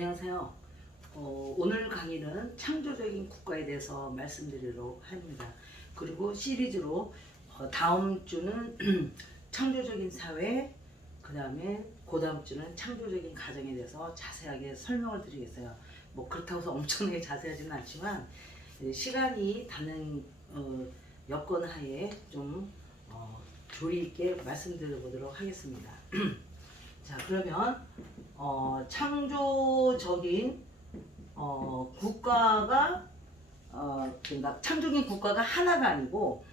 안녕하세요. 오늘 강의는 창조적인 국가에 대해서 말씀드리도록 합니다. 그리고 시리즈로 다음 주는 창조적인 사회, 그 다음에 그 다음 주는 창조적인 가정에 대해서 자세하게 설명을 드리겠어요. 뭐 그렇다고 해서 엄청나게 자세하지는 않지만 시간이 닿는 여건 하에 좀 조리 있게 말씀드려보도록 하겠습니다. 자, 그러면 창조적인 국가가 그러니까 창조적인 국가가 하나가 아니고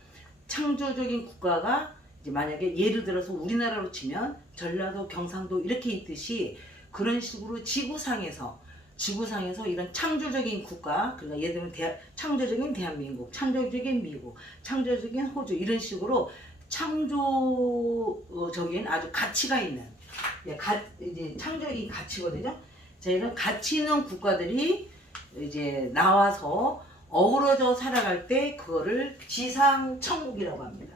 창조적인 국가가 이제 만약에 예를 들어서 우리나라로 치면 전라도, 경상도 이렇게 있듯이 그런 식으로 지구상에서 이런 창조적인 국가, 그러니까 예를 들면 창조적인 대한민국, 창조적인 미국, 창조적인 호주 이런 식으로 창조적인 아주 가치가 있는 이제 창조적인 가치거든요. 자, 이런 가치 있는 국가들이 이제 나와서 어우러져 살아갈 때 그거를 지상천국이라고 합니다.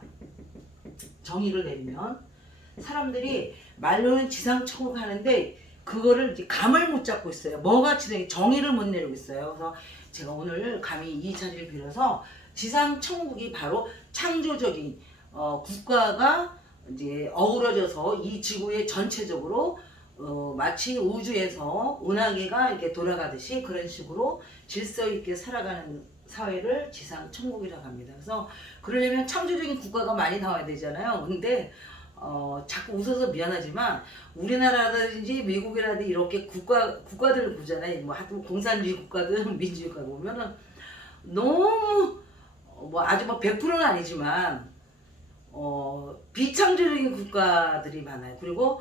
정의를 내리면 사람들이 말로는 지상천국 하는데 그거를 이제 감을 못 잡고 있어요. 뭐가 정의를 못 내리고 있어요. 그래서 제가 오늘 감히 이 자리를 빌어서 지상천국이 바로 창조적인 국가가 이제 어우러져서 이 지구의 전체적으로 마치 우주에서 은하계가 이렇게 돌아가듯이 그런 식으로 질서 있게 살아가는 사회를 지상 천국이라고 합니다. 그래서 그러려면 창조적인 국가가 많이 나와야 되잖아요. 근데 자꾸 웃어서 미안하지만 우리나라라든지 미국이라든지 이렇게 국가들을 보잖아요. 뭐 하여튼 공산주의 국가든 민주주의 국가 보면은 너무 뭐 아주 뭐 100%는 아니지만 비창조적인 국가들이 많아요. 그리고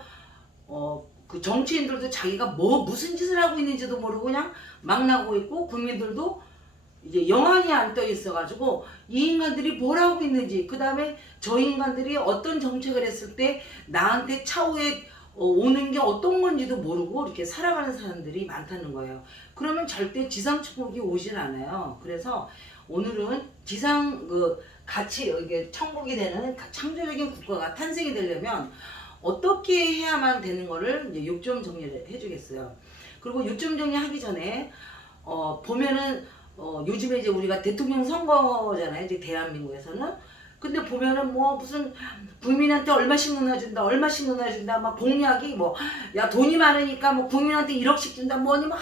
그 정치인들도 자기가 무슨 짓을 하고 있는지도 모르고 그냥 막 나고 있고, 국민들도 이제 영안이 안 떠 있어가지고 이 인간들이 뭘 하고 있는지, 그 다음에 저 인간들이 어떤 정책을 했을 때 나한테 차후에 오는 게 어떤 건지도 모르고 이렇게 살아가는 사람들이 많다는 거예요. 그러면 절대 지상천국이 오질 않아요. 그래서 오늘은 같이 이게 천국이 되는 창조적인 국가가 탄생이 되려면 어떻게 해야만 되는 거를 이제 6점 정리를 해주겠어요. 그리고 6점 정리하기 전에 보면은 요즘에 이제 우리가 대통령 선거잖아요. 이제 대한민국에서는. 근데 보면은 뭐 무슨 국민한테 얼마씩 나눠준다 막 공약이 뭐 야 돈이 많으니까 뭐 국민한테 1억씩 준다 뭐니 막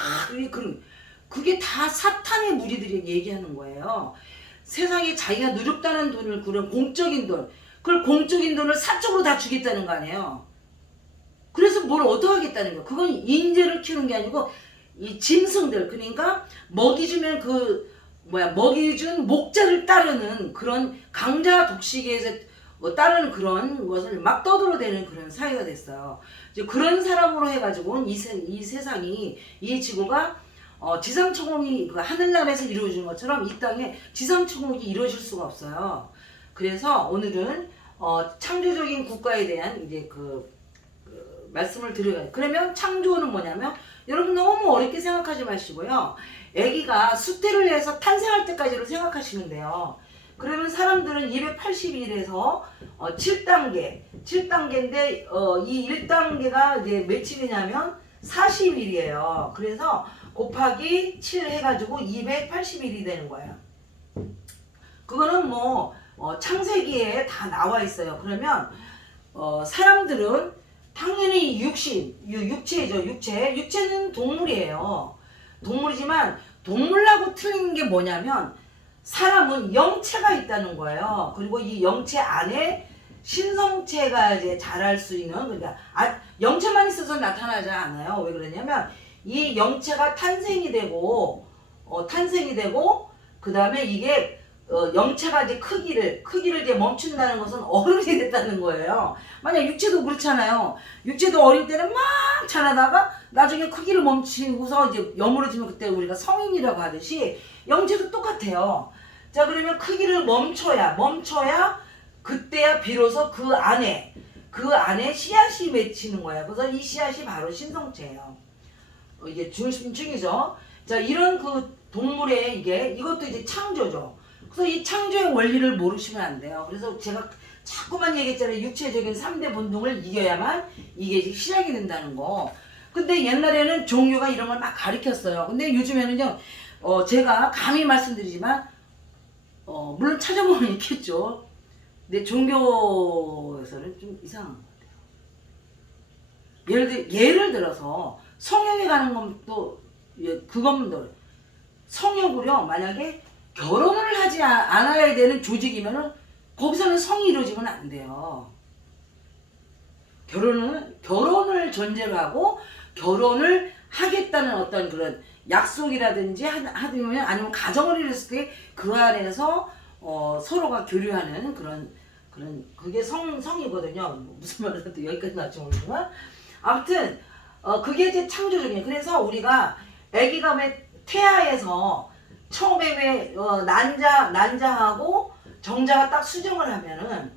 그게 다 사탄의 무리들이 얘기하는 거예요. 세상에 자기가 누렸다는 돈을, 그런 공적인 돈, 그걸 공적인 돈을 사적으로 다 주겠다는 거 아니에요. 그래서 뭘 어떡하겠다는 거예요. 그건 인재를 키우는 게 아니고 이 짐승들, 그러니까 먹이주면 먹이준 목자를 따르는 그런 강자 독식에서 따르는 그런 것을 막 떠들어대는 그런 사회가 됐어요. 이제 그런 사람으로 해가지고 이 세상이, 이 지구가 지상천국이 하늘나라에서 이루어지는 것처럼 이 땅에 지상천국이 이루어질 수가 없어요. 그래서 오늘은 창조적인 국가에 대한 이제 말씀을 드려요. 그러면 창조는 뭐냐면, 여러분 너무 어렵게 생각하지 마시고요. 아기가 수태를 해서 탄생할 때까지로 생각하시면 돼요. 그러면 사람들은 280일에서 7단계인데 이 1단계가 이제 며칠이냐면 40일이에요. 그래서 곱하기 7 해가지고 280일이 되는 거예요. 그거는 뭐 창세기에 다 나와 있어요. 그러면 사람들은 당연히 육체죠. 육체는 동물이에요. 동물이지만 동물하고 틀린 게 뭐냐면 사람은 영체가 있다는 거예요. 그리고 이 영체 안에 신성체가 이제 자랄 수 있는, 그러니까 영체만 있어서 나타나지 않아요. 왜 그러냐면 이 영체가 탄생이 되고 그 다음에 이게 영체가 이제 크기를 이제 멈춘다는 것은 어른이 됐다는 거예요. 만약 육체도 그렇잖아요. 육체도 어릴 때는 막 자라다가 나중에 크기를 멈추고서 이제 여물어지면 그때 우리가 성인이라고 하듯이 영체도 똑같아요. 자, 그러면 크기를 멈춰야 그때야 비로소 그 안에 씨앗이 맺히는 거예요. 그래서 이 씨앗이 바로 신성체예요. 이게 중이죠. 자, 이런 동물의 이것도 이제 창조죠. 그래서 이 창조의 원리를 모르시면 안 돼요. 그래서 제가 자꾸만 얘기했잖아요. 육체적인 3대 본능을 이겨야만 이게 시작이 된다는 거. 근데 옛날에는 종교가 이런 걸 막 가르쳤어요. 근데 요즘에는요, 제가 감히 말씀드리지만, 물론 찾아보면 있겠죠. 근데 종교에서는 좀 이상한 것 같아요. 예를 들어서 성형에 가는 것도, 그것도 성욕으로 만약에 결혼을 하지 않아야 되는 조직이면은 거기서는 성이 이루어지면 안 돼요. 결혼을 전제로 하고 결혼을 하겠다는 어떤 그런 약속이라든지 하면 아니면 가정을 이뤘을 때 그 안에서 서로가 교류하는 그런 그게 성이거든요. 무슨 말을 해도 여기까지 나올지 모르지만 아무튼 그게 이제 창조적이에요. 그래서 우리가 아기가 왜 태아에서 처음에 왜 난자하고 정자가 딱 수정을 하면은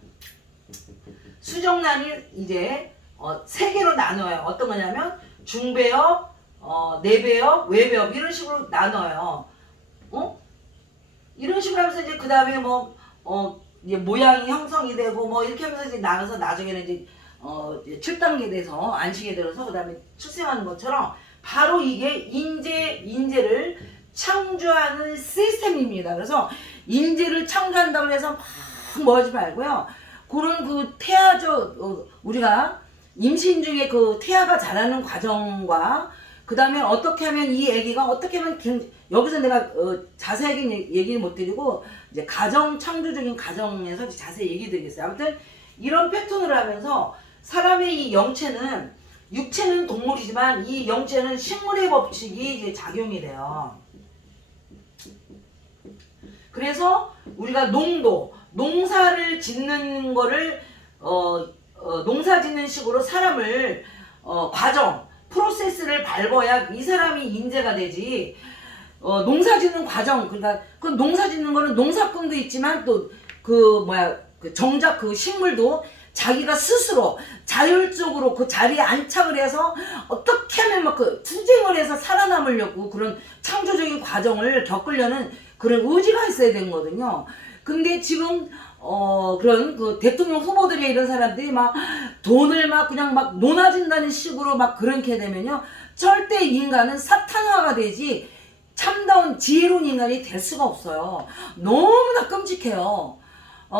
수정란이 이제 세 개로 나눠요. 어떤 거냐면 중배엽, 내배엽, 외배엽 이런 식으로 나눠요. 이런 식으로 하면서 이제 그 다음에 이제 모양이 형성이 되고 이렇게 하면서 이제 나눠서 나중에는 이제 7단계 돼서 안식에 들어서 그 다음에 출생하는 것처럼 바로 이게 인재를 창조하는 시스템입니다. 그래서 인재를 창조한다고 해서 막 하지 말고요. 그런 그 우리가 임신 중에 그 태아가 자라는 과정과 그 다음에 어떻게 하면 이 아기가 어떻게 하면 여기서 내가 자세하게 얘기 못 드리고 이제 창조적인 가정에서 자세히 얘기 드리겠어요. 아무튼 이런 패턴을 하면서 사람의 이 영체는 육체는 동물이지만 이 영체는 식물의 법칙이 이제 작용이 돼요. 그래서 우리가 농사를 짓는 거를 농사 짓는 식으로 사람을 프로세스를 밟아야 이 사람이 인재가 되지. 농사 짓는 과정, 그러니까 그 농사 짓는 거는 농사꾼도 있지만 또 정작 그 식물도 자기가 스스로 자율적으로 그 자리에 안착을 해서 어떻게 하면 투쟁을 해서 살아남으려고 그런 창조적인 과정을 겪으려는 그런 의지가 있어야 되는 거거든요. 근데 지금 그런 그 대통령 후보들이 이런 사람들이 돈을 그냥 논아진다는 식으로 그렇게 되면요, 절대 인간은 사탄화가 되지 참다운 지혜로운 인간이 될 수가 없어요. 너무나 끔찍해요.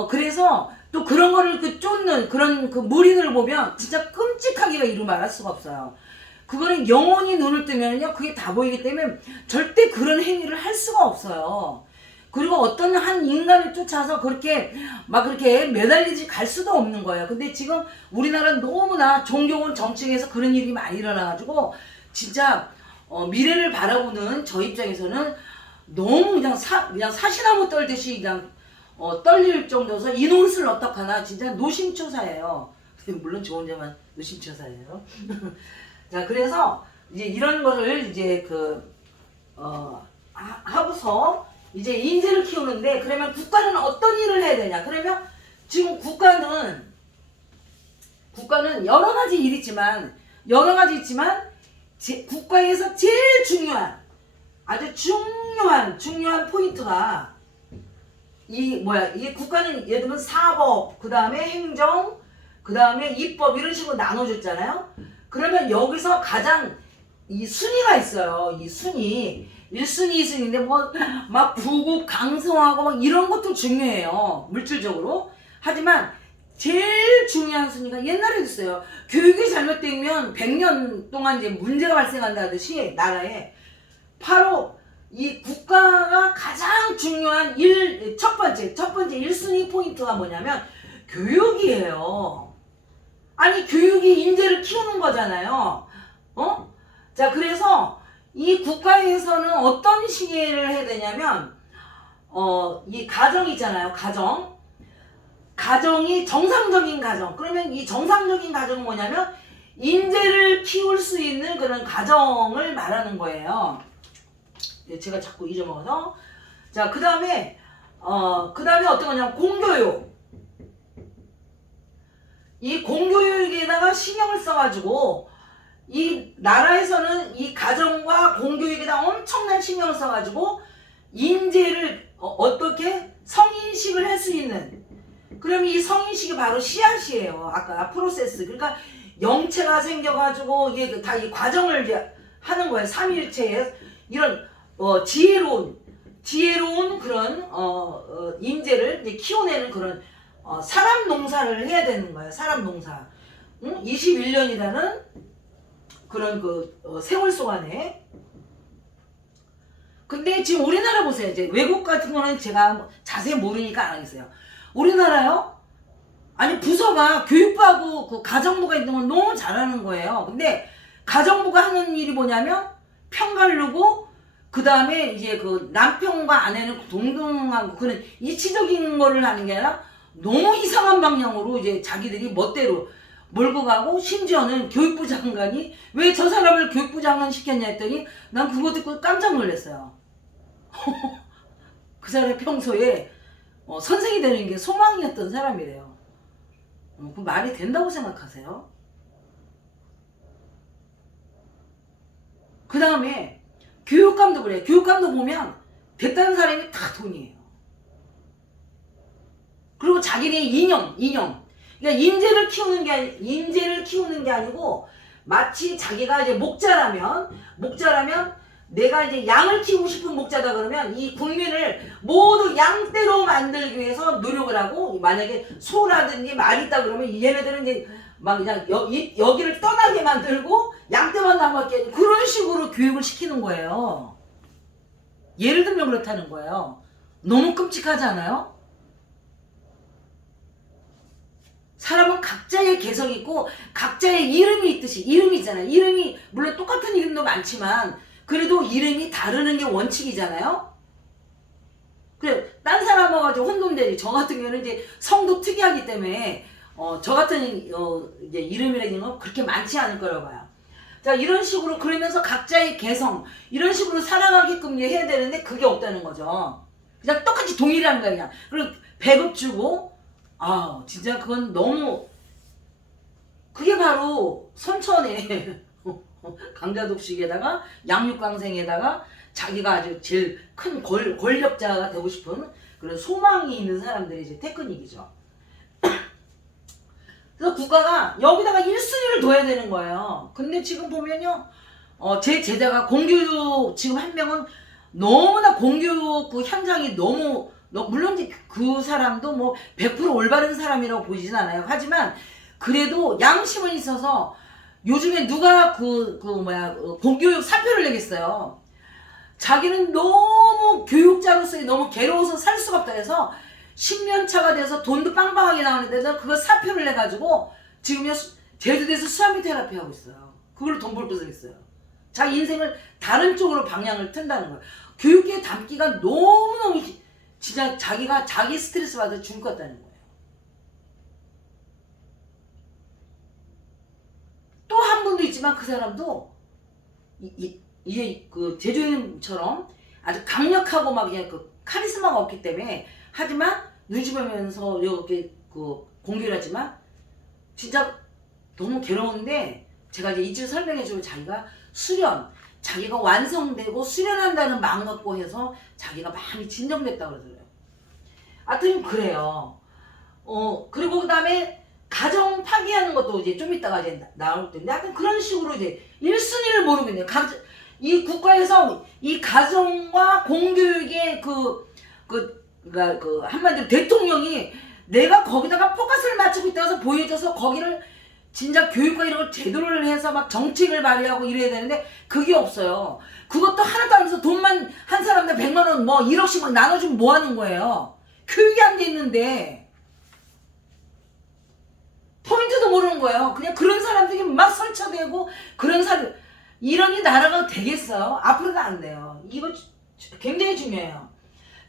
그래서 또 그런 거를 쫓는 그런 무리를 보면 진짜 끔찍하기가 이루 말할 수가 없어요. 그거는 영원히 눈을 뜨면요, 그게 다 보이기 때문에 절대 그런 행위를 할 수가 없어요. 그리고 어떤 한 인간을 쫓아서 그렇게 매달리지 갈 수도 없는 거예요. 근데 지금 우리나라는 너무나 존경은 정치에서 그런 일이 많이 일어나가지고 진짜 미래를 바라보는 저 입장에서는 너무 그냥 사시나무 떨듯이 그냥 떨릴 정도여서 이 노릇을 어떡하나 진짜 노심초사예요. 물론 저 혼자만 노심초사예요. 자, 그래서 이제 이런 거를 이제 하고서 이제 인재를 키우는데, 그러면 국가는 어떤 일을 해야 되냐? 그러면 지금 국가는 여러 가지 일이 있지만 국가에서 제일 중요한, 아주 중요한 포인트가 이 국가는 예를 들면 사법, 그 다음에 행정, 그 다음에 입법 이런 식으로 나눠줬잖아요. 그러면 여기서 가장 이 순위가 있어요. 이 순위 1순위, 2순위인데 부국 강성하고 이런 것도 중요해요. 물질적으로. 하지만 제일 중요한 순위가 옛날에도 있어요. 교육이 잘못되면 100년 동안 이제 문제가 발생한다듯이 나라에 바로 이 국가가 가장 중요한 첫 번째 1순위 포인트가 뭐냐면 교육이에요. 아니, 교육이 인재를 키우는 거잖아요. 자, 그래서 이 국가에서는 어떤 시기를 해야 되냐면 이 가정이 있잖아요. 가정이 정상적인 가정. 그러면 이 정상적인 가정은 뭐냐면 인재를 키울 수 있는 그런 가정을 말하는 거예요. 제가 자꾸 잊어먹어서. 자, 그 다음에 어떤 거냐면 공교육. 이 공교육에다가 신경을 써가지고 이 나라에서는 이 가정과 공교육에다 엄청난 신경을 써가지고 인재를 어떻게 성인식을 할 수 있는 그러면 이 성인식이 바로 씨앗이에요. 아까 프로세스. 그러니까 영체가 생겨가지고 이게 다 이 과정을 이제 하는 거예요. 삼일체에 이런 지혜로운 그런 인재를 이제 키워내는 그런 사람 농사를 해야 되는 거예요. 사람 농사. 21년이라는 그런 세월 동안에. 근데 지금 우리나라 보세요. 이제 외국 같은 거는 제가 자세히 모르니까 안 하겠어요. 우리나라요? 아니 부서가 교육부하고 그 가정부가 있는 건 너무 잘하는 거예요. 근데 가정부가 하는 일이 뭐냐면 편가르고 그 다음에 이제 그 남편과 아내는 동등하고 그런 이치적인 거를 하는 게 아니라 너무 이상한 방향으로 이제 자기들이 멋대로 몰고 가고, 심지어는 교육부 장관이 왜 저 사람을 교육부 장관 시켰냐 했더니 난 그거 듣고 깜짝 놀랐어요. 그 사람이 평소에 선생이 되는 게 소망이었던 사람이래요. 그 말이 된다고 생각하세요? 그 다음에 교육감도 그래요. 교육감도 보면 됐다는 사람이 다 돈이에요. 그리고 자기네 이념. 그러니까 인재를 키우는 게 아니고 마치 자기가 이제 목자라면 내가 이제 양을 키우고 싶은 목자다 그러면 이 국민을 모두 양떼로 만들기 위해서 노력을 하고, 만약에 소라든지 말이 있다 그러면 얘네들은 이제 막 그냥 여기를 떠나게 만들고 양떼만 남았게, 그런 식으로 교육을 시키는 거예요. 예를 들면 그렇다는 거예요. 너무 끔찍하지 않아요? 사람은 각자의 개성이 있고 각자의 이름이 있듯이, 이름이 있잖아요. 이름이 물론 똑같은 이름도 많지만 그래도 이름이 다르는 게 원칙이잖아요. 그래, 딴 사람 와가지고 혼돈되지. 저 같은 경우는 이제 성도 특이하기 때문에 저 같은 이제 이름이라는 건 그렇게 많지 않을 거라고 봐요. 자, 이런 식으로 그러면서 각자의 개성 이런 식으로 살아가게끔 해야 되는데 그게 없다는 거죠. 그냥 똑같이 동일한 거야 그냥. 그리고 배급 주고, 진짜 그건 너무, 그게 바로 선천의 강자독식에다가 양육강생에다가 자기가 아주 제일 큰 권력자가 되고 싶은 그런 소망이 있는 사람들이 이제 테크닉이죠. 그래서 국가가 여기다가 1순위를 둬야 되는 거예요. 근데 지금 보면요, 제 제자가 공교육 지금 한 명은 너무나 공교육 그 현장이 너무 물론 이제 그 사람도 뭐 100% 올바른 사람이라고 보이진 않아요. 하지만 그래도 양심은 있어서 요즘에 누가 공교육 사표를 내겠어요. 자기는 너무 교육자로서 너무 괴로워서 살 수가 없다 해서 10년 차가 돼서 돈도 빵빵하게 나오는데도 그거 사표를 내가지고 지금 제주도에서 수화미 테라피 하고 있어요. 그걸로 돈 벌 것을 했어요. 자기 인생을 다른 쪽으로 방향을 튼다는 거예요. 교육계에 담기가 너무너무 진짜 자기가 자기 스트레스 받아 죽을 것 같다는 거예요. 또 한 분도 있지만 그 사람도 그 제주님처럼 아주 강력하고 막 그냥 그 카리스마가 없기 때문에, 하지만 눈치 보면서 이렇게 공개를 하지만 진짜 너무 괴로운데, 제가 이제 이치를 설명해주면 자기가 완성되고 수련한다는 마음 갖고 해서 자기가 많이 진정됐다고 그러더라고요. 하여튼 그래요. 그리고 그 다음에 가정 파기하는 것도 이제 좀 이따가 이제 나올 텐데, 하여튼 그런 식으로 이제 1순위를 모르고 있네요. 이 국가에서 이 가정과 공교육의 그러니까 한마디로 대통령이 내가 거기다가 포커스를 맞추고 있다고 보여줘서 거기를 진짜 교육과 이런 걸 제대로 해서 막 정책을 발휘하고 이래야 되는데 그게 없어요. 그것도 하나도 안 해서 돈만 한 사람당 100만 원 뭐 1억씩 막 나눠주면 뭐 하는 거예요. 교육이 안 돼 있는데 포인트도 모르는 거예요. 그냥 그런 사람들이 막 설쳐대고 그런 사람, 이러니 나라가 되겠어요? 앞으로도 안 돼요. 이거 굉장히 중요해요.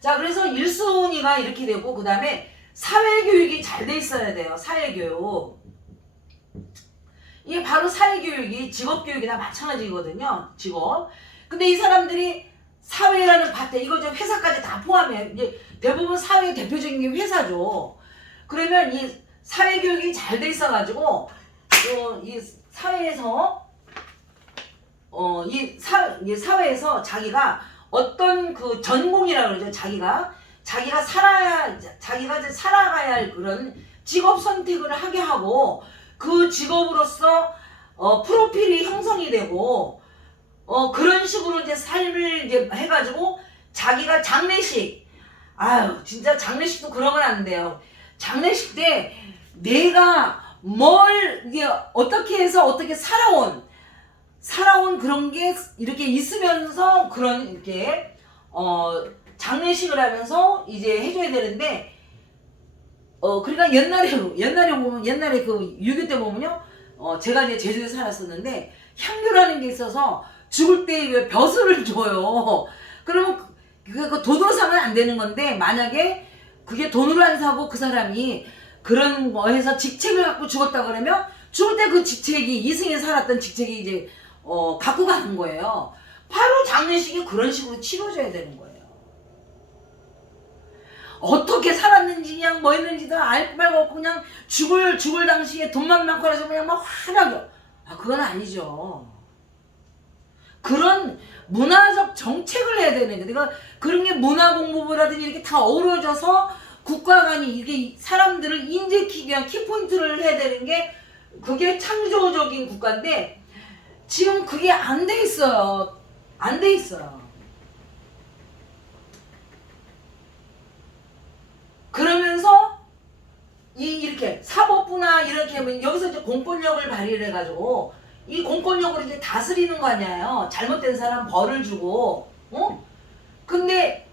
자, 그래서 1순위가 이렇게 되고, 그 다음에 사회교육이 잘 돼 있어야 돼요. 사회교육. 이게 바로 사회교육이 직업교육이나 마찬가지거든요. 직업. 근데 이 사람들이 사회라는 밭에, 이거 좀 회사까지 다 포함해요. 이제 대부분 사회 대표적인 게 회사죠. 그러면 이 사회교육이 잘 돼 있어가지고, 이 사회에서, 이 사회에서 자기가 어떤 그 전공이라고 그러죠. 자기가 이제 살아가야 할 그런 직업 선택을 하게 하고 그 직업으로서 프로필이 형성이 되고 그런 식으로 이제 삶을 이제 해가지고 자기가 장례식 아유 진짜 장례식도 그러면 안 돼요. 장례식 때 내가 뭘 이게 어떻게 해서 어떻게 살아온 그런 게 이렇게 있으면서 그런 이렇게 장례식을 하면서 이제 해줘야 되는데 그러니까 옛날에 보면 옛날에 그 유교 때 보면요 제가 이제 제주도에 살았었는데 향교라는 게 있어서 죽을 때 왜 벼슬을 줘요. 그러면 그 돈으로 사면 안 되는 건데 만약에 그게 돈으로 안 사고 그 사람이 그런 거 해서 직책을 갖고 죽었다 그러면 죽을 때 그 직책이 이승에 살았던 직책이 이제 갖고 가는 거예요. 바로 장례식이 그런 식으로 치러져야 되는 거예요. 어떻게 살았는지 그냥 뭐 했는지도 알 말고 없고 그냥 죽을 당시에 돈만 많고 그래서 그냥 막 화나게 그건 아니죠. 그런 문화적 정책을 해야 되는데 내가 그런 게 문화공부부라든지 이렇게 다 어우러져서 국가 간이 이게 사람들을 인재키기 위한 키포인트를 해야 되는 게 그게 창조적인 국가인데 지금 그게 안 돼 있어요. 안 돼 있어요. 그러면서 이렇게 사법부나 이렇게 하면 여기서 이제 공권력을 발휘를 해가지고 이 공권력으로 이제 다스리는 거 아니에요. 잘못된 사람 벌을 주고, 근데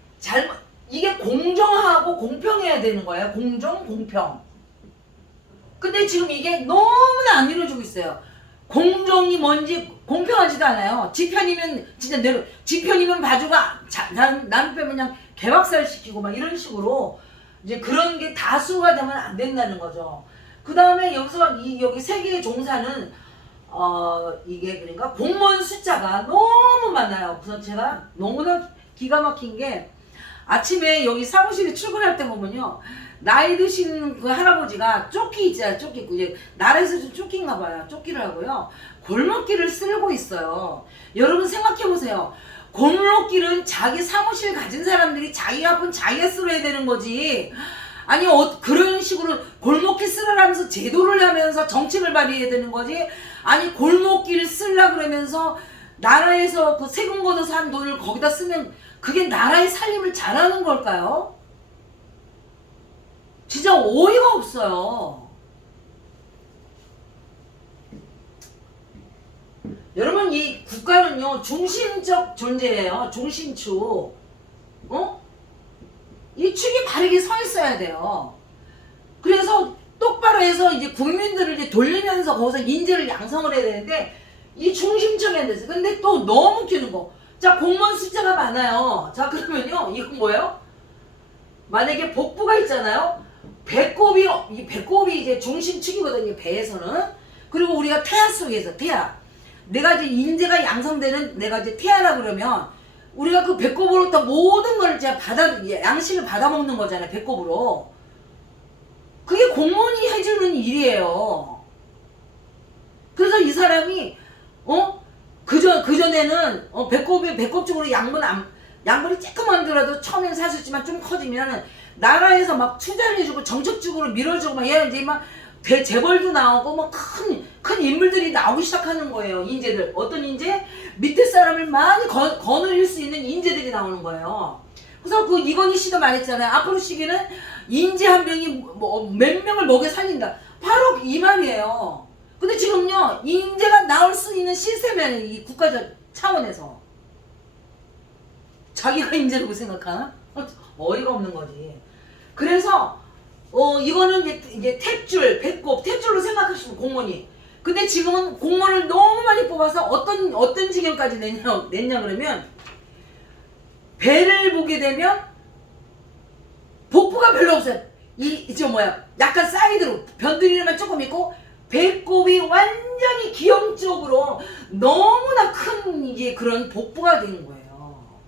이게 공정하고 공평해야 되는 거예요. 공정, 공평. 근데 지금 이게 너무나 안 이루어지고 있어요. 공정이 뭔지 공평하지도 않아요. 지편이면 진짜 지편이면 봐주고 남편 그냥 개박살 시키고 막 이런 식으로 이제 그런 게 다수가 되면 안 된다는 거죠. 그 다음에 여기서 여기 세계의 종사는 이게 그러니까 공무원 숫자가 너무 많아요. 그래서 제가 너무나 기가 막힌 게 아침에 여기 사무실에 출근할 때 보면요. 나이 드신 그 할아버지가 조끼 있잖아요. 조끼 입고 이제 나라에서 좀 쫓긴가 봐요. 쫓기를 하고요. 골목길을 쓸고 있어요. 여러분 생각해 보세요. 골목길은 자기 사무실 가진 사람들이 자기가 아픈 자기가 쓸어야 되는 거지. 아니 그런 식으로 골목길 쓰라면서 제도를 하면서 정책을 발휘해야 되는 거지. 아니 골목길 쓰려 그러면서 나라에서 그 세금 걷어서 한 돈을 거기다 쓰면 그게 나라의 살림을 잘하는 걸까요? 진짜 어이가 없어요. 여러분 이 국가는요 중심적 존재예요. 중심축. 이 축이 바르게 서 있어야 돼요. 그래서 똑바로 해서 이제 국민들을 이제 돌리면서 거기서 인재를 양성을 해야 되는데 이 중심축에 대해서 근데 또 너무 웃기는 거. 자 공무원 숫자가 많아요. 자 그러면요 이건 뭐예요? 만약에 복부가 있잖아요. 이 배꼽이 이제 중심축이거든요. 배에서는. 그리고 우리가 태아 속에서 내가 이제 인재가 양성되는 내가 이제 태아라 그러면 우리가 그 배꼽으로부터 모든 걸 이제 양식을 받아먹는 거잖아요. 배꼽으로. 그게 공무원이 해주는 일이에요. 그래서 이 사람이 그전에는 배꼽 쪽으로 양분이 조금만 들어도 처음엔 사셨지만 좀 커지면 나라에서 막 투자를 해주고 정책적으로 밀어주고 막 얘는 이제 막 재벌도 나오고 뭐 큰 인물들이 나오기 시작하는 거예요. 인재들. 어떤 인재? 밑에 사람을 많이 거느릴 수 있는 인재들이 나오는 거예요. 그래서 그 이건희 씨도 말했잖아요. 앞으로 시기는 인재 한 명이 몇 명을 먹여 살린다. 바로 이 말이에요. 근데 지금요 인재가 나올 수 있는 시스템이에요. 이 국가적 차원에서. 자기가 인재라고 생각하나? 어이가 없는 거지. 그래서 이거는 이제 탯줄, 배꼽, 탯줄로 생각하시면 공무원이. 근데 지금은 공무원을 너무 많이 뽑아서 어떤 지경까지 냈냐 그러면 배를 보게 되면 복부가 별로 없어요. 약간 사이드로 변두리만 조금 있고 배꼽이 완전히 기형적으로 너무나 큰 이게 그런 복부가 되는 거예요.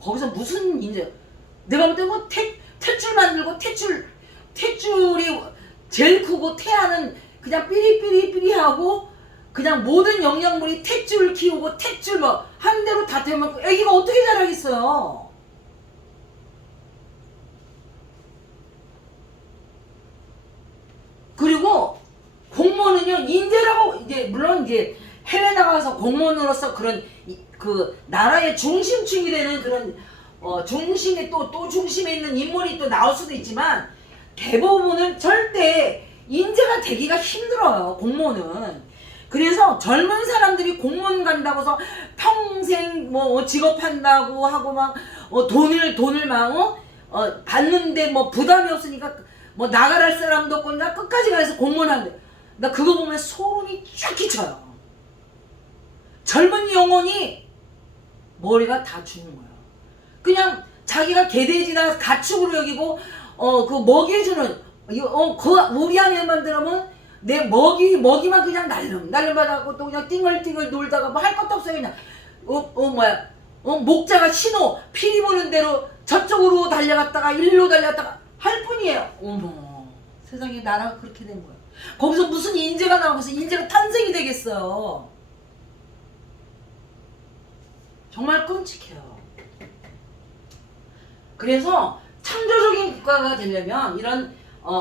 거기서 무슨 인재? 내가 볼 때 뭐 탯줄 만들고 탯줄이 제일 크고 태아는 그냥 삐리삐리삐리하고 그냥 모든 영양분이 탯줄 키우고 탯줄 뭐 하는 대로 다 되면 애기가 어떻게 자라겠어요? 그리고 공무원은요, 인재라고, 이제, 물론 이제, 해외 나가서 공무원으로서 그런, 그, 나라의 중심층이 되는 그런, 중심에 또 중심에 있는 인물이 또 나올 수도 있지만, 대부분은 절대 인재가 되기가 힘들어요, 공무원은. 그래서 젊은 사람들이 공무원 간다고 해서 평생 뭐 직업한다고 하고 막, 돈을 막, 받는데 뭐 부담이 없으니까 뭐 나가랄 사람도 없고 나 끝까지 가서 공무원 하는데 나 그거 보면 소름이 쫙 끼쳐요. 젊은 영혼이 머리가 다 죽는 거야. 그냥 자기가 개돼지나 가축으로 여기고 그 먹여주는 그 우리 안에만 들으면 내 먹이만 그냥 날름받아갖고 또 그냥 띵글띵글 놀다가 뭐 할 것도 없어요. 그냥 목자가 신호 피리 보는 대로 저쪽으로 달려갔다가 일로 달려갔다가 할 뿐이에요. 어머, 세상에 나라가 그렇게 된 거야. 거기서 무슨 인재가 나오면서 인재가 탄생이 되겠어요. 정말 끔찍해요. 그래서 창조적인 국가가 되려면 이런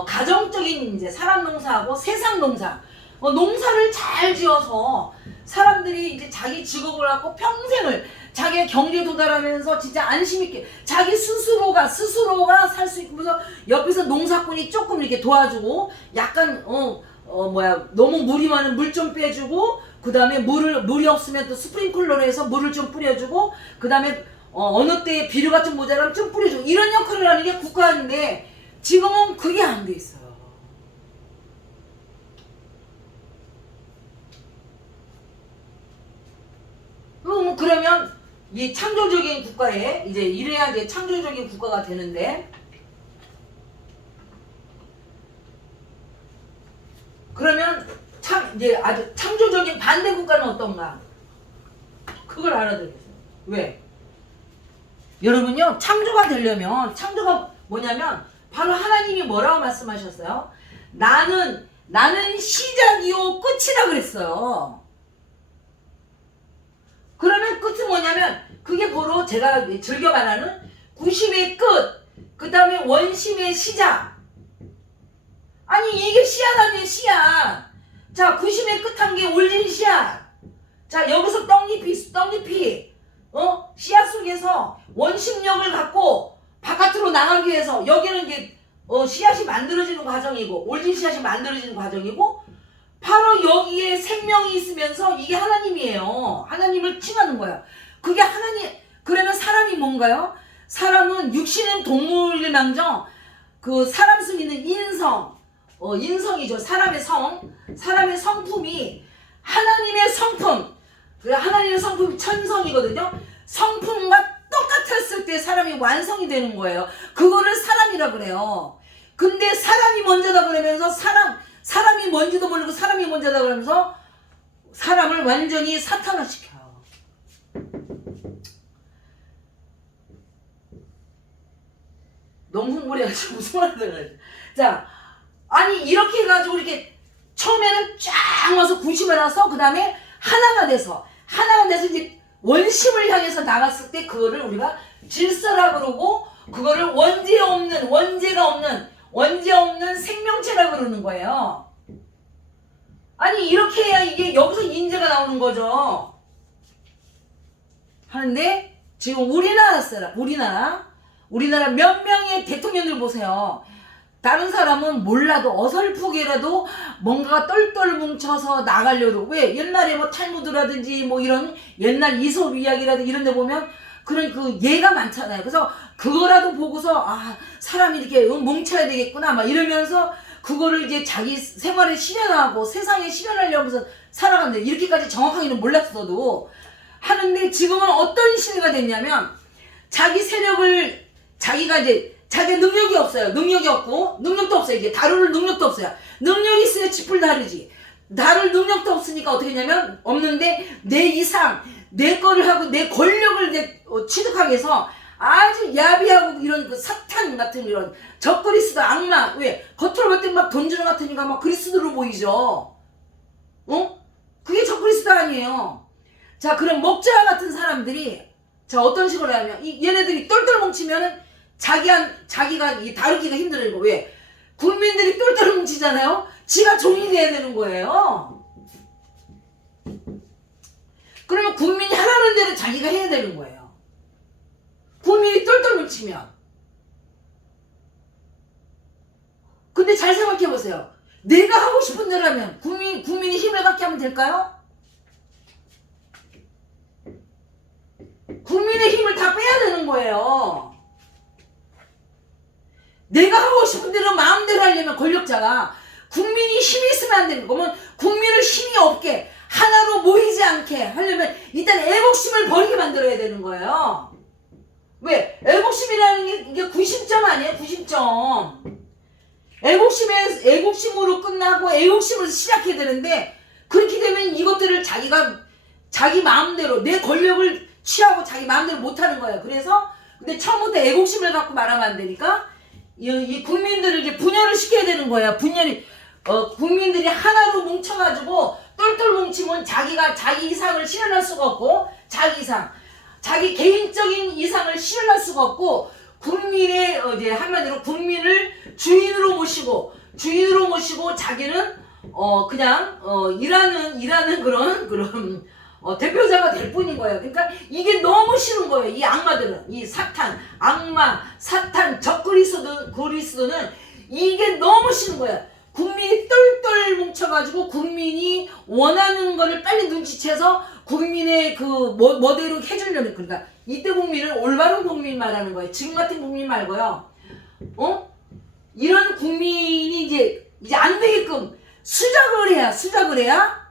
가정적인 이제 사람 농사하고 세상 농사, 농사를 잘 지어서 사람들이 이제 자기 직업을 갖고 평생을 자기의 경제 도달하면서 진짜 안심있게 자기 스스로가 살 수 있고, 그래서 옆에서 농사꾼이 조금 이렇게 도와주고 약간 너무 물이 많은 물 좀 빼주고, 그 다음에 물이 없으면 또 스프링클러로 해서 물을 좀 뿌려주고, 그 다음에 어느 때에 비료가 좀 모자라면 좀 뿌려주고, 이런 역할을 하는 게 국가인데 지금은 그게 안 돼 있어요. 그러면 이 창조적인 국가에 이제 이래야 이제 창조적인 국가가 되는데, 그러면 이제 아주 창조적인 반대 국가는 어떤가? 그걸 알아들겠어요. 왜? 여러분요, 창조가 되려면, 창조가 뭐냐면 바로 하나님이 뭐라고 말씀하셨어요? 나는 시작이요 끝이라 그랬어요. 그러면 끝은 뭐냐면 그게 바로 제가 즐겨 말하는 구심의 끝, 그 다음에 원심의 시작. 아니 이게 씨앗 아니에요, 씨앗. 자, 구심의 끝한 게 올린 씨앗. 자, 여기서 떡잎이 씨앗 속에서 원심력을 갖고 바깥으로 나가기 위해서 여기는 이제 씨앗이 만들어지는 과정이고, 올린 씨앗이 만들어지는 과정이고, 바로 여기에 생명이 있으면서 이게 하나님이에요. 하나님을 칭하는 거야. 그게 하나님. 그러면 사람이 뭔가요? 사람은 육신은 동물일망정 그 사람 쓰기는 인성이죠. 사람의 성품이 하나님의 성품. 하나님의 성품이 천성이거든요. 성품과 똑같았을 때 사람이 완성이 되는 거예요. 그거를 사람이라 그래요. 근데 사람이 먼저다 그러면서 사람이 뭔지도 모르고 사람이 먼저다 그러면서 사람을 완전히 사탄화시켜요. 너무 흥분해가지고 무슨 말을 들어야지. 자, 아니 이렇게 해가지고 이렇게 처음에는 쫙 와서 구심을 해서 그 다음에 하나가 돼서 이제 원심을 향해서 나갔을 때 그거를 우리가 질서라 그러고, 그거를 원죄 없는 생명체라 그러는 거예요. 아니 이렇게 해야 이게 여기서 인재가 나오는 거죠. 하는데 지금 우리나라 몇 명의 대통령들 보세요. 다른 사람은 몰라도 어설프게라도 뭔가가 똘똘 뭉쳐서 나가려고. 왜? 옛날에 뭐 탈무드라든지 뭐 이런 옛날 이솝 이야기라든지 이런 데 보면 그런 그 예가 많잖아요. 그래서 그거라도 보고서 사람이 이렇게 뭉쳐야 되겠구나 막 이러면서 그거를 이제 자기 생활에 실현하고 세상에 실현하려면서 살아가는데, 이렇게까지 정확하게는 몰랐어도 하는데, 지금은 어떤 시대가 됐냐면 자기 세력을 자기가 능력이 없어요. 능력도 없어요. 이제 다룰 능력도 없어요. 능력이 있으면 짚을 다르지. 다룰 능력도 없으니까 어떻게 했냐면, 없는데 내 이상 내 거를 하고 내 권력을 취득하기 위해서 아주 야비하고 이런 그 사탄 같은 이런 적그리스도 악마. 왜? 겉으로 볼 때 막 돈 주는 것 같으니까 막 그리스도로 보이죠. 그게 적그리스도 아니에요. 자, 그럼 목자 같은 사람들이 자 어떤 식으로 하냐면 얘네들이 똘똘 뭉치면은 자기가 이 다루기가 힘들어요. 왜? 국민들이 똘똘 뭉치잖아요. 지가 종이 돼야 되는 거예요. 그러면 국민이 하라는 대로 자기가 해야 되는 거예요. 국민이 똘똘 뭉치면. 근데 잘 생각해 보세요. 내가 하고 싶은 대로 하면 국민이 힘을 갖게 하면 될까요? 국민의 힘을 다 빼야 되는 거예요. 내가 하고 싶은 대로 마음대로 하려면 권력자가 국민이 힘이 있으면 안 되는 거면 국민을 힘이 없게 하나로 모이지 않게 하려면 일단 애국심을 버리게 만들어야 되는 거예요. 왜? 애국심이라는 게 이게 90점 아니에요? 90점. 애국심으로 끝나고 애국심으로 시작해야 되는데 그렇게 되면 이것들을 자기 마음대로 내 권력을 취하고 자기 마음대로 못하는 거예요. 그래서 근데 처음부터 애국심을 갖고 말하면 안 되니까 이 국민들을 이제 분열을 시켜야 되는 거야. 국민들이 하나로 뭉쳐가지고 똘똘 뭉치면 자기 이상을 실현할 수가 없고 자기 개인적인 이상을 실현할 수가 없고 국민의 이제 한마디로 국민을 주인으로 모시고 자기는 그냥 일하는 그런 대표자가 될 뿐인 거예요. 그러니까 이게 너무 싫은 거예요. 이 악마들은 이 악마, 사탄, 적그리스도는 이게 너무 싫은 거예요. 국민이 똘똘 뭉쳐가지고 국민이 원하는 거를 빨리 눈치채서 국민의 그 뭐대로 해주려면 그러니까 이때 국민은 올바른 국민 말하는 거예요. 지금 같은 국민 말고요. 이런 국민이 이제 안 되게끔 수작을 해야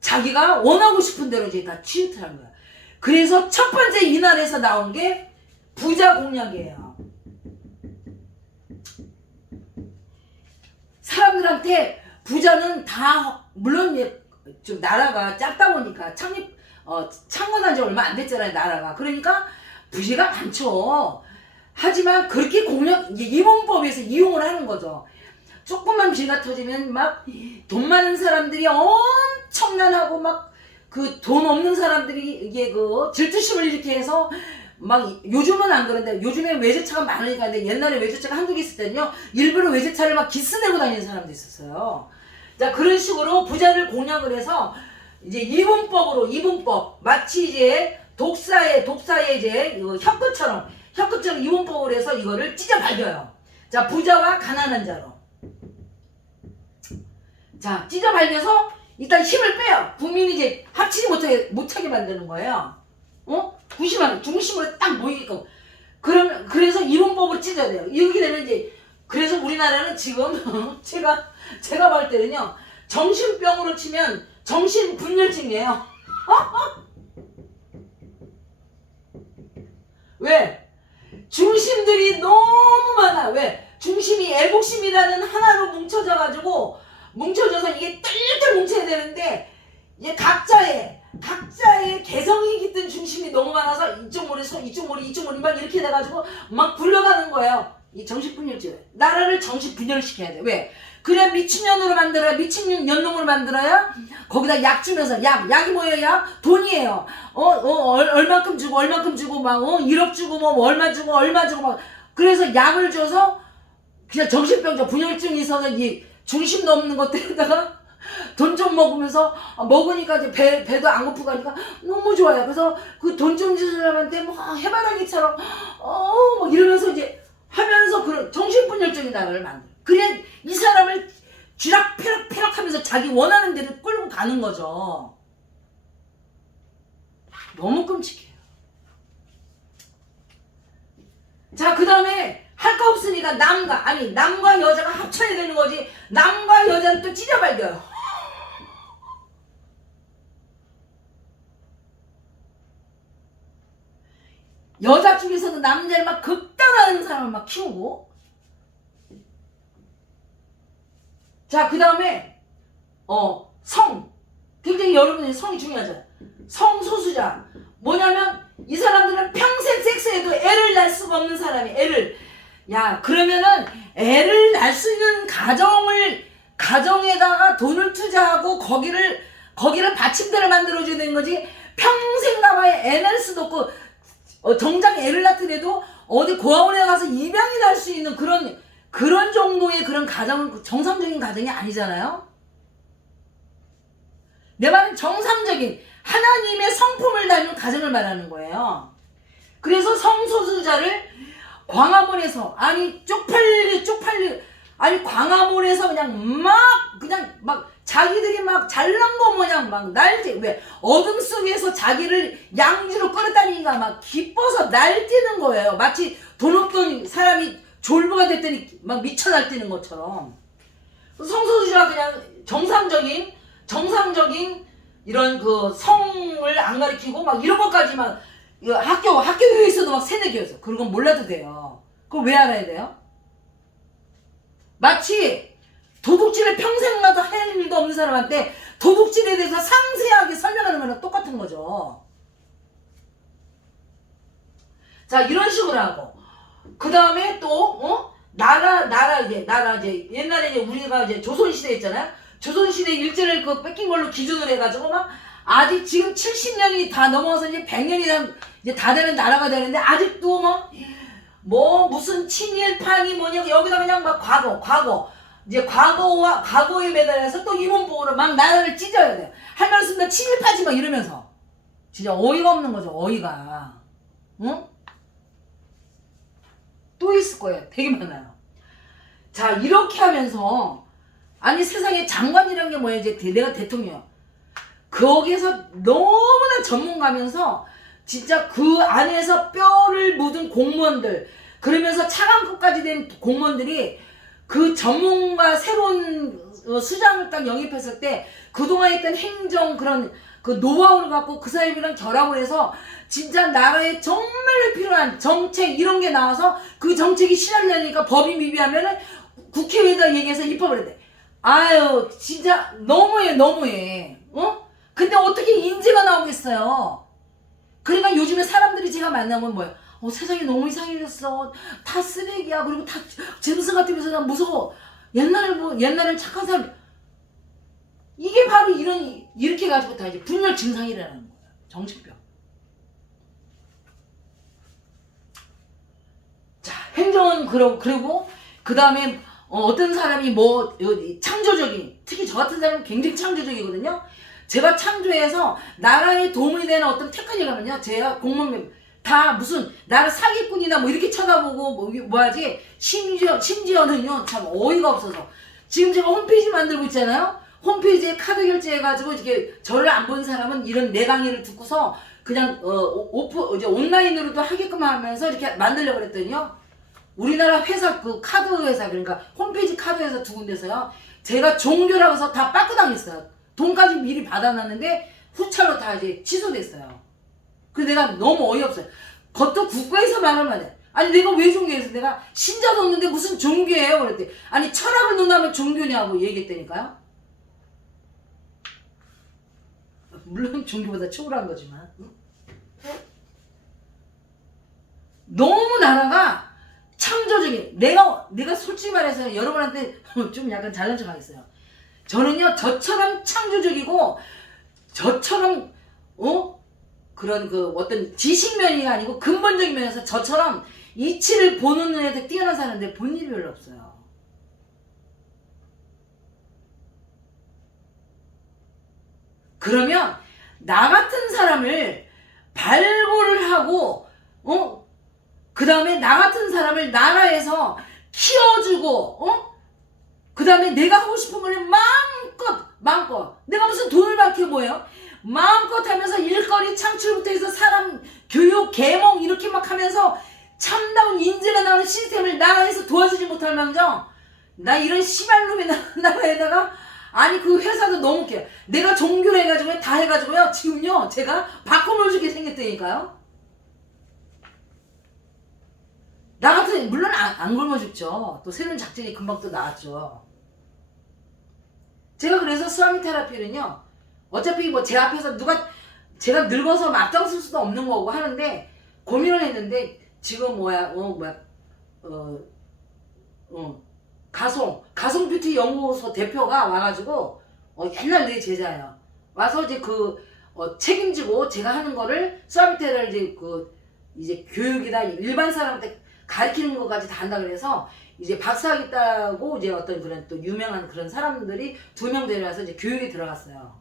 자기가 원하고 싶은 대로 이제 다 취득을 하는 거야. 그래서 첫 번째 이날에서 나온 게 부자 공약이에요. 사람들한테 부자는 다 물론 좀 나라가 작다 보니까 창건한 지 얼마 안 됐잖아요. 나라가. 그러니까 부자가 많죠. 하지만 그렇게 이분법에서 이용을 하는 거죠. 조금만 쥐가 터지면 막 돈 많은 사람들이 엄청난하고 막 그 돈 없는 사람들이 이게 그 질투심을 이렇게 해서 막 요즘은 안 그런데 요즘에 외제차가 많으니까 근데 옛날에 외제차가 한두 개 있을 때는요 일부러 외제차를 막 기스내고 다니는 사람도 있었어요. 자 그런 식으로 부자를 공략을 해서 이제 이분법 마치 이제 독사의 이제 혁구처럼 이분법을 해서 이거를 찢어 발겨요. 자 부자와 가난한 자로 자 찢어 발겨서 일단 힘을 빼요. 국민이 이제 합치지 못하게 만드는 거예요. 중심으로 딱 모이게끔. 그래서 이분법으로 찢어야 돼요. 이렇게 되면 이제 그래서 우리나라는 지금 제가 볼 때는요 정신병으로 치면 정신분열증이에요. 왜? 중심들이 너무 많아. 왜? 중심이 애국심이라는 하나로 뭉쳐져서 이게 똘똘 뭉쳐야 되는데 이제 각자의 개성이 깃든 중심이 너무 많아서 이쪽 머리 막 이렇게 돼가지고 막 굴러가는 거예요. 이 정신분열증. 나라를 정신분열시켜야 돼. 왜? 그래야 미친년으로 만들어야 미친년놈으로 만들어야 거기다 약 주면서 약이 뭐예요? 약? 돈이에요. 얼만큼 주고 막 1억 주고 뭐 얼마 주고 막 그래서 약을 줘서 그냥 정신병자 분열증이 있어서 이 중심도 없는 것들에다가 돈 좀 먹으니까 이제 배도 안 고프고 하니까 너무 좋아요. 그래서 그 돈 좀 주는 사람한테 뭐 해바라기처럼 막 이러면서 이제 하면서 그런 정신분열적인 나라를 만들어. 그래 이 사람을 쥐락펴락 하면서 자기 원하는 데를 끌고 가는 거죠. 너무 끔찍해요. 자, 그 다음에 할 거 없으니까 남과 여자가 합쳐야 되는 거지. 남과 여자는 또 찢어발겨요. 여자 중에서도 남자를 막 극단하는 사람을 막 키우고. 자, 그 다음에 굉장히 여러분의 성이 중요하죠. 성소수자. 뭐냐면 이 사람들은 평생 섹스해도 애를 낳을 수가 없는 사람이 그러면은 애를 낳을 수 있는 가정에다가 돈을 투자하고 거기를 받침대를 만들어줘야 되는 거지. 평생 나와야 애를 수도 없고 정작 애를 낳더라도 어디 고아원에 가서 입양이 날 수 있는 그런 정도의 그런 가정은 정상적인 가정이 아니잖아요. 내 말은 정상적인 하나님의 성품을 닮은 가정을 말하는 거예요. 그래서 성소수자를 광화문에서 아니 광화문에서 그냥 막 자기들이 막 잘난 거 모양 막 날뛰 왜 어둠 속에서 자기를 양지로 끌어다니니까 막 기뻐서 날뛰는 거예요. 마치 돈 없던 사람이 졸부가 됐더니 막 미쳐 날뛰는 것처럼. 성소수자가 그냥 정상적인 이런 그 성을 안 가리키고 막 이런 것까지만 학교에 있어도 막 새내기였어. 그런 건 몰라도 돼요. 그걸 왜 알아야 돼요? 마치 도둑질을 평생 가도 할 일도 없는 사람한테 도둑질에 대해서 상세하게 설명하는 거랑 똑같은 거죠. 자, 이런 식으로 하고 그 다음에 또 나라 이제 옛날에 이제 우리가 이제 조선시대 있잖아요. 조선시대 일제를 그 뺏긴 걸로 기준으로 해가지고 막 아직 지금 70년이 다 넘어서 이제 100년이 이제 다 되는 나라가 되는데 아직도 뭐 무슨 친일파니 뭐냐 여기다 그냥 막 과거 이제 과거에 매달려서 또 이분법으로 막 나라를 찢어야 돼요. 할 말 없으면 친일파지 막 이러면서 진짜 어이가 없는 거죠. 어이가. 응? 또 있을 거예요. 되게 많아요. 자, 이렇게 하면서 아니 세상에 장관이라는 게 뭐야. 이제 내가 대통령 거기에서 너무나 전문가면서 진짜 그 안에서 뼈를 묻은 공무원들 그러면서 차관급까지 된 공무원들이 그 전문가 새로운 수장을 딱 영입했을 때 그동안 했던 행정 그런 그 노하우를 갖고 그 사람이랑 결합을 해서 진짜 나라에 정말로 필요한 정책 이런 게 나와서 그 정책이 실현되니까 법이 미비하면은 국회의원에다 얘기해서 입법을 해야 돼. 아유 진짜 너무해. 근데 어떻게 인재가 나오겠어요. 그러니까 요즘에 사람들이 제가 만나면 뭐예요? 세상이 너무 이상해졌어. 다 쓰레기야. 그리고 다 짐승 같으면서 난 무서워. 옛날엔 착한 사람. 이게 바로 이렇게 가지고 다 이제 분열 증상이라는 거예요. 정신병. 자, 행정은 그러고 그 다음에 어떤 사람이 창조적인 특히 저 같은 사람은 굉장히 창조적이거든요. 제가 창조해서 나라에 도움이 되는 어떤 테크닉을 하면요. 제가 공무원 다 무슨 나를 사기꾼이나 뭐 이렇게 쳐다보고 뭐하지 심지어는요 참 어이가 없어서 지금 제가 홈페이지 만들고 있잖아요. 홈페이지에 카드 결제해가지고 이렇게 저를 안 본 사람은 이런 내 강의를 듣고서 그냥 이제 온라인으로도 하게끔 하면서 이렇게 만들려고 그랬더니요. 우리나라 회사 그 카드 회사 그러니까 홈페이지 카드 회사 두 군데서요. 제가 종교라고 해서 다 빠꾸당했어요. 돈까지 미리 받아놨는데 후차로 다 이제 취소됐어요. 그래서 내가 너무 어이없어요. 그것도 국가에서 말하면 돼. 아니 내가 왜 종교해서 내가 신자도 없는데 무슨 종교예요? 그랬더니 아니 철학을 논하면 종교냐고 얘기했다니까요. 물론 종교보다 초월한 거지만 너무 나라가 창조적인 내가 솔직히 말해서 여러분한테 좀 약간 잘난 척 하겠어요. 저는요 저처럼 창조적이고 저처럼 그런 그 어떤 지식면이 아니고 근본적인 면에서 저처럼 이치를 보는 눈에도 뛰어난 사람인데 본 일이 별로 없어요. 그러면 나 같은 사람을 발굴을 하고 그 다음에 나 같은 사람을 나라에서 키워주고 그 다음에 내가 하고 싶은 걸 마음껏 내가 무슨 돈을 받게 뭐예요? 마음껏 하면서 일거리 창출부터 해서 사람 교육 계몽 이렇게 막 하면서 참다운 인재가 나오는 시스템을 나라에서 도와주지 못할 망정 나 이런 씨발놈의 나라에다가 아니 그 회사도 너무 웃겨요. 내가 종교를 해가지고 다 해가지고요 지금요 제가 바꿔놓을게 생겼다니까요. 나 같은 물론 안 굶어 죽죠. 또 새로운 작전이 금방 또 나왔죠. 제가 그래서 스와미 테라피는요 어차피 뭐 제 앞에서 제가 늙어서 앞장설 수도 없는 거고 하는데 고민을 했는데 지금 가송 뷰티 연구소 대표가 와가지고 옛날 내 제자예요. 와서 이제 책임지고 제가 하는 거를 수아비테를 이제 교육이나 일반 사람한테 가르치는 것까지 다 한다 그래서 이제 박사하겠다고 이제 어떤 그런 또 유명한 그런 사람들이 2명 데려와서 이제 교육에 들어갔어요.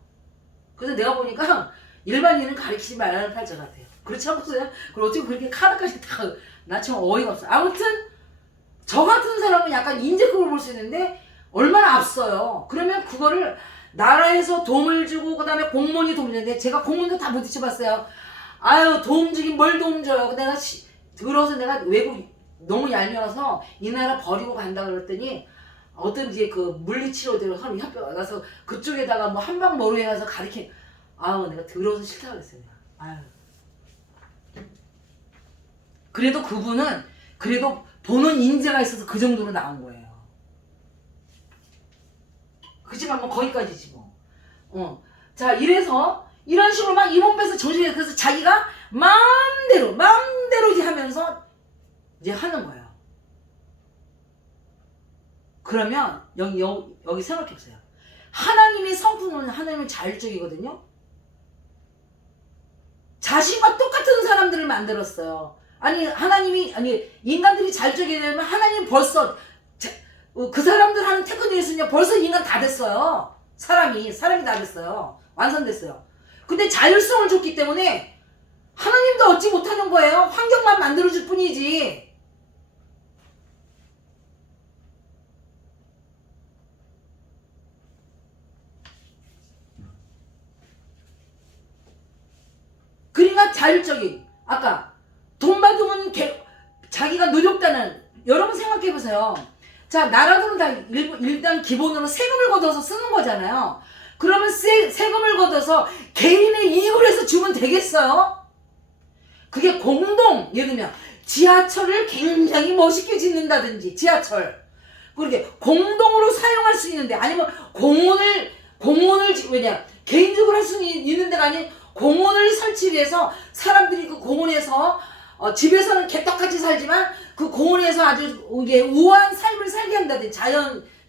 그래서 내가 보니까 일반인은 가르치지 말라는 팔자 같아요. 그렇지 않겠어요? 그리고 어떻게 그렇게 카드까지 다, 나 참 어이가 없어. 아무튼 저 같은 사람은 약간 인재급을 볼 수 있는데 얼마나 앞서요. 그러면 그거를 나라에서 도움을 주고 그 다음에 공무원이 도움을 주는데 제가 공무원도 다 부딪혀봤어요. 아유 도움 주긴 뭘 도움 줘요. 내가 들어서 내가 외국 너무 얄미워서 이 나라 버리고 간다 그랬더니 어떤 이제 그 물리치료대로 하는 협회 가서 그쪽에다가 뭐 한방모루에 가서 아우 내가 들어서 싫다 그랬어요. 아유. 그래도 그분은 그래도 보는 인재가 있어서 그 정도로 나온 거예요. 그치만 뭐 거기까지지 뭐. 자 이래서 이런 식으로 막 이몸 빼서 정신이 그래서 자기가 마음대로 이제 하면서 이제 하는 거예요. 그러면 여기 생각해보세요. 하나님의 성품은 하나님은 자율적이거든요. 자신과 똑같은 사람들을 만들었어요. 아니 인간들이 자율적이 되면 하나님 벌써 그 사람들 하는 테크닉에서는요 벌써 인간 다 됐어요. 사람이 다 됐어요. 완성됐어요. 근데 자율성을 줬기 때문에 하나님도 얻지 못하는 거예요. 환경만 만들어줄 뿐이지. 그러니까 자율적인 아까 돈 받으면 자기가 노력다는 여러분 생각해보세요. 자 나라들은 다 일단 기본으로 세금을 걷어서 쓰는 거잖아요. 그러면 세금을 걷어서 개인의 이익을 해서 주면 되겠어요? 그게 예를 들면 지하철을 굉장히 멋있게 짓는다든지 지하철 그렇게 공동으로 사용할 수 있는데 아니면 공원을 왜냐 개인적으로 할 수 있는 데가 아닌 공원을 설치해서 사람들이 그 공원에서 집에서는 개떡같이 살지만 그 공원에서 아주 우아한 삶을 살게 한다든지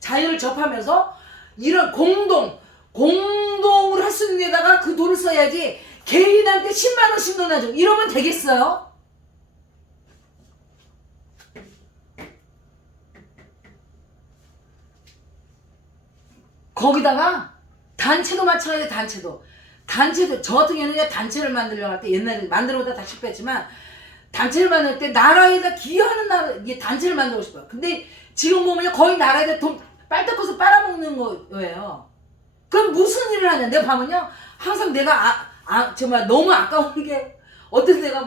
자연을 접하면서 이런 공동으로 할 수 있는 데다가 그 돈을 써야지 개인한테 10만 원씩 넣어줘 이러면 되겠어요? 거기다가 단체도 마찬가지예요. 단체도 저 같은 경우는 단체를 만들려고 할 때 옛날에 만들어보다 다 실패했지만 단체를 만들 때 나라에다 기여하는 단체를 만들고 싶어요. 근데 지금 보면 거의 나라에다 돈 빨딱거서 빨아먹는 거예요. 그럼 무슨 일을 하냐? 내가 보면요 항상 내가 정말 너무 아까운 게 어떤 데가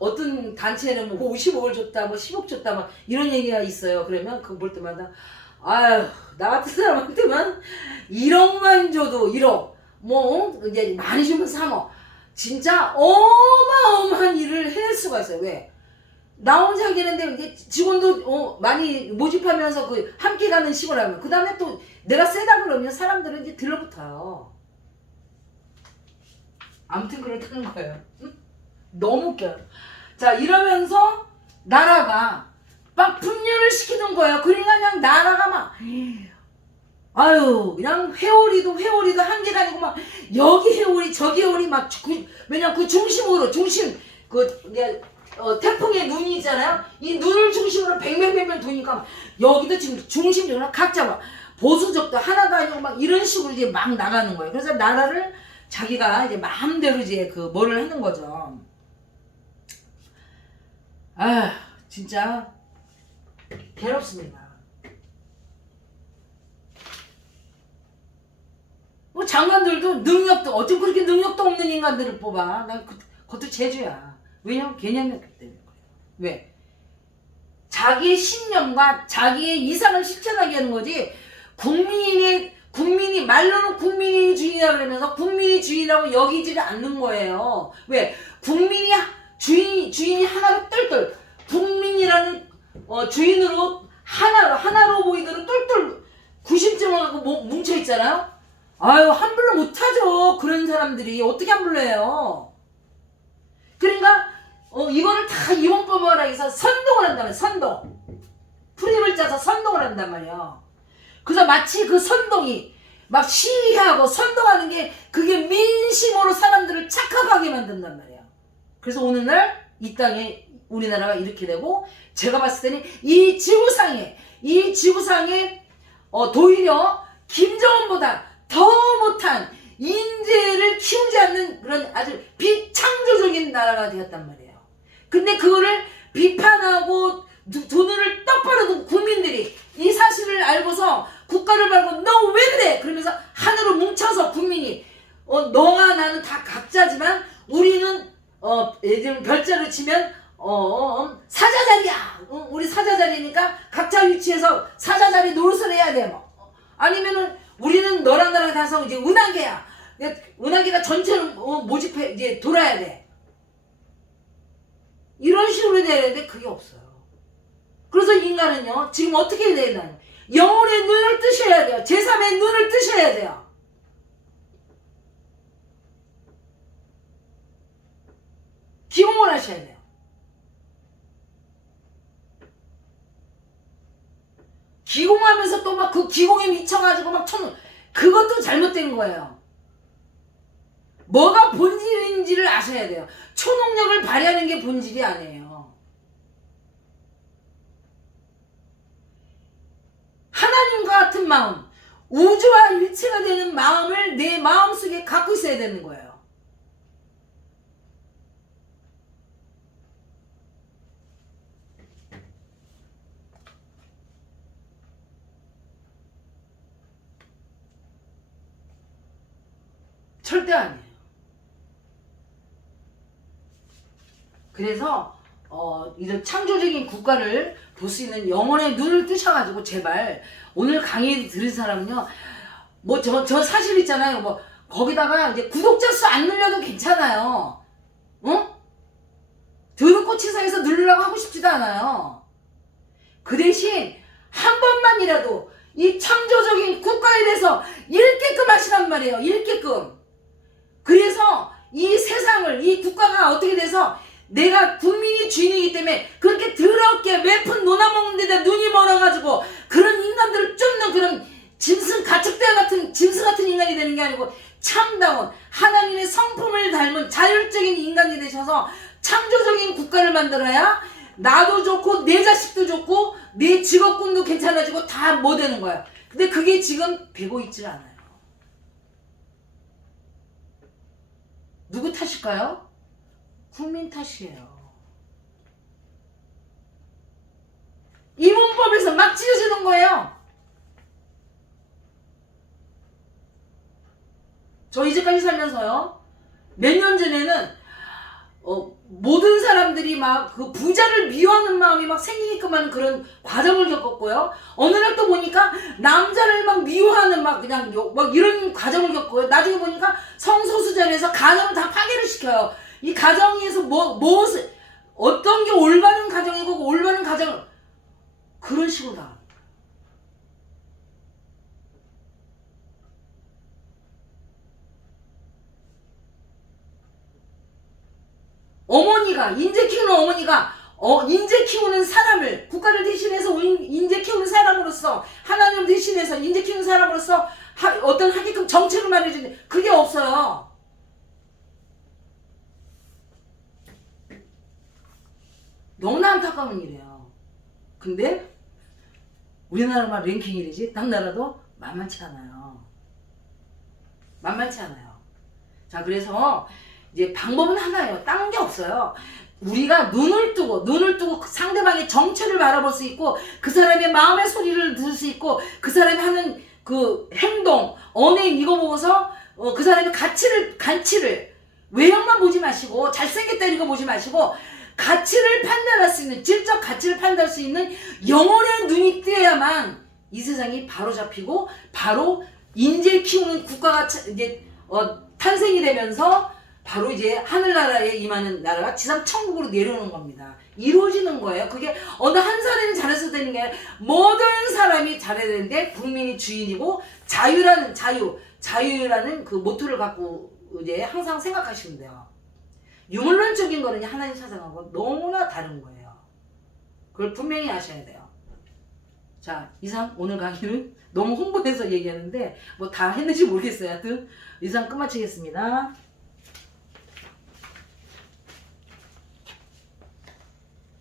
어떤 단체는 55을 줬다 10억 줬다 막 이런 얘기가 있어요. 그러면 그거 볼 때마다 아유 나 같은 사람한테만 1억만 줘도 1억 이제 많이 주면 3억 진짜 어마어마한 일을 해낼 수가 있어요. 왜? 나 혼자 하겠는데 이제 직원도 많이 모집하면서 함께 가는 식으로 하면 그 다음에 또 내가 세다 그러면 사람들은 이제 들러붙어요. 아무튼 그렇다는 거예요. 응? 너무 웃겨요. 자 이러면서 나라가 막 분열을 시키는 거예요. 그러니까 그냥 나라가 막 그냥 회오리도 한계가 아니고 막 여기 회오리 저기 회오리 막 왜냐면 그 중심으로 태풍의 눈이 있잖아요. 이 눈을 중심으로 뱅뱅뱅뱅 도니까 여기도 지금 중심적으로 각자 막 보수적도 하나도 아니고 막 이런 식으로 이제 막 나가는 거예요. 그래서 나라를 자기가 이제 마음대로 이제 뭐를 하는 거죠. 진짜 괴롭습니다. 장관들도 능력도 어쩜 그렇게 능력도 없는 인간들을 뽑아. 난 그것도 재주야. 왜냐면 개념이 없기 때문에 그래요. 왜? 자기의 신념과 자기의 이상을 실천하게 하는 거지. 국민이 말로는 국민이 주인이라 그러면서 국민이 주인이라고 여기지를 않는 거예요. 왜? 국민이 주인이 하나로 똘똘 국민이라는 주인으로 하나로 보이도록 똘똘 구심점을 갖고 뭉쳐있잖아요. 함부로 못하죠. 그런 사람들이 어떻게 함부로 해요. 그러니까 이거를 다 이원법을 하기 위해서 선동을 한단 말이에요. 선동. 프림을 짜서 선동을 한단 말이에요. 그래서 마치 그 선동이 막 시위하고 선동하는 게 그게 민심으로 사람들을 착각하게 만든단 말이야. 그래서 어느 날 이 땅에 우리나라가 이렇게 되고, 제가 봤을 때는 이 지구상에 도리어 김정은보다 더 못한 인재를 키우지 않는 그런 아주 비창조적인 나라가 되었단 말이에요. 근데 그거를 비판하고 돈을 똑바로 두고 국민들이 이 사실을 알고서 국가를 말고 너 왜 그래? 그러면서 하나로 뭉쳐서 국민이 너와 나는 다 각자지만 우리는 예를 별자를 치면 사자자리야. 우리 사자자리니까 각자 위치에서 사자자리 노릇을 해야 돼. 뭐. 아니면은 우리는 너랑 나랑 다서 이제 은하계야. 은하계가 전체를 모집해 이제 돌아야 돼. 이런 식으로 돼야 되는데 그게 없어요. 그래서 인간은요 지금 어떻게 해야 되나요? 영혼의 눈을 뜨셔야 돼요. 제3의 눈을 뜨셔야 돼요. 기공을 하셔야 돼요. 기공하면서 또 막 그 기공에 미쳐가지고 막 그것도 잘못된 거예요. 뭐가 본질인지를 아셔야 돼요. 초능력을 발휘하는 게 본질이 아니에요. 하나님과 같은 마음, 우주와 일체가 되는 마음을 내 마음속에 갖고 있어야 되는 거예요. 절대 아니에요. 그래서 이런 창조적인 국가를 볼 수 있는 영혼의 눈을 뜨셔가지고 제발 오늘 강의 들은 사람은요 뭐 저 사실 있잖아요. 뭐 거기다가 이제 구독자 수 안 늘려도 괜찮아요. 응? 더럽고 치사해서 늘리라고 하고 싶지도 않아요. 그 대신 한 번만이라도 이 창조적인 국가에 대해서 읽게끔 하시란 말이에요. 읽게끔. 그래서 이 세상을, 이 국가가 어떻게 돼서 내가 국민이 주인이기 때문에 그렇게 더럽게 매푼 논아먹는 데다 눈이 멀어가지고 그런 인간들을 쫓는 그런 짐승 가축대 같은 짐승 같은 인간이 되는 게 아니고 참다운 하나님의 성품을 닮은 자율적인 인간이 되셔서 창조적인 국가를 만들어야 나도 좋고 내 자식도 좋고 내 직업군도 괜찮아지고 다 뭐 되는 거야. 근데 그게 지금 되고 있질 않아요. 누구 탓일까요? 국민 탓이에요. 이 문법에서 막 찢어지는 거예요. 저 이제까지 살면서요. 몇 년 전에는 모든 사람들이 막 그 부자를 미워하는 마음이 막 생기게끔 하는 그런 과정을 겪었고요. 어느 날 또 보니까 남자를 막 미워하는 막 그냥 막 이런 과정을 겪고요. 나중에 보니까 성소수자에서 가정을 다 파괴를 시켜요. 이 가정에서 무엇을 어떤 게 올바른 가정이고 올바른 가정을 그런 식으로 다. 어머니가 인재 키우는 어머니가 인재 키우는 사람을 국가를 대신해서 인재 키우는 사람으로서 하나님을 대신해서 인재 키우는 사람으로서 어떤 하게끔 정책을 말해주는 그게 없어요. 너무나 안타까운 일이에요. 근데 우리나라만 랭킹 1위지 딴 나라도 만만치 않아요. 만만치 않아요. 자, 그래서 이제 방법은 하나예요. 딴 게 없어요. 우리가 눈을 뜨고 상대방의 정체를 바라볼 수 있고 그 사람의 마음의 소리를 들을 수 있고 그 사람이 하는 그 행동, 언행 이거 보고서 그 사람의 가치를 외형만 보지 마시고 잘생겼다 이거 보지 마시고 가치를 판단할 수 있는 질적 가치를 판단할 수 있는 영혼의 눈이 뜨야만 이 세상이 바로 잡히고 바로 인재 키우는 국가가 이제 탄생이 되면서 바로 이제 하늘나라에 임하는 나라가 지상 천국으로 내려오는 겁니다. 이루어지는 거예요. 그게 어느 한 사람이 잘해서 되는 게 아니라 모든 사람이 잘해야 되는데 국민이 주인이고 자유라는 그 모토를 갖고 이제 항상 생각하시면 돼요. 유물론적인 거는 하나님 사상하고 너무나 다른 거예요. 그걸 분명히 아셔야 돼요. 자, 이상 오늘 강의는 너무 홍보해서 얘기하는데 뭐 다 했는지 모르겠어요. 하여튼 이상 끝마치겠습니다.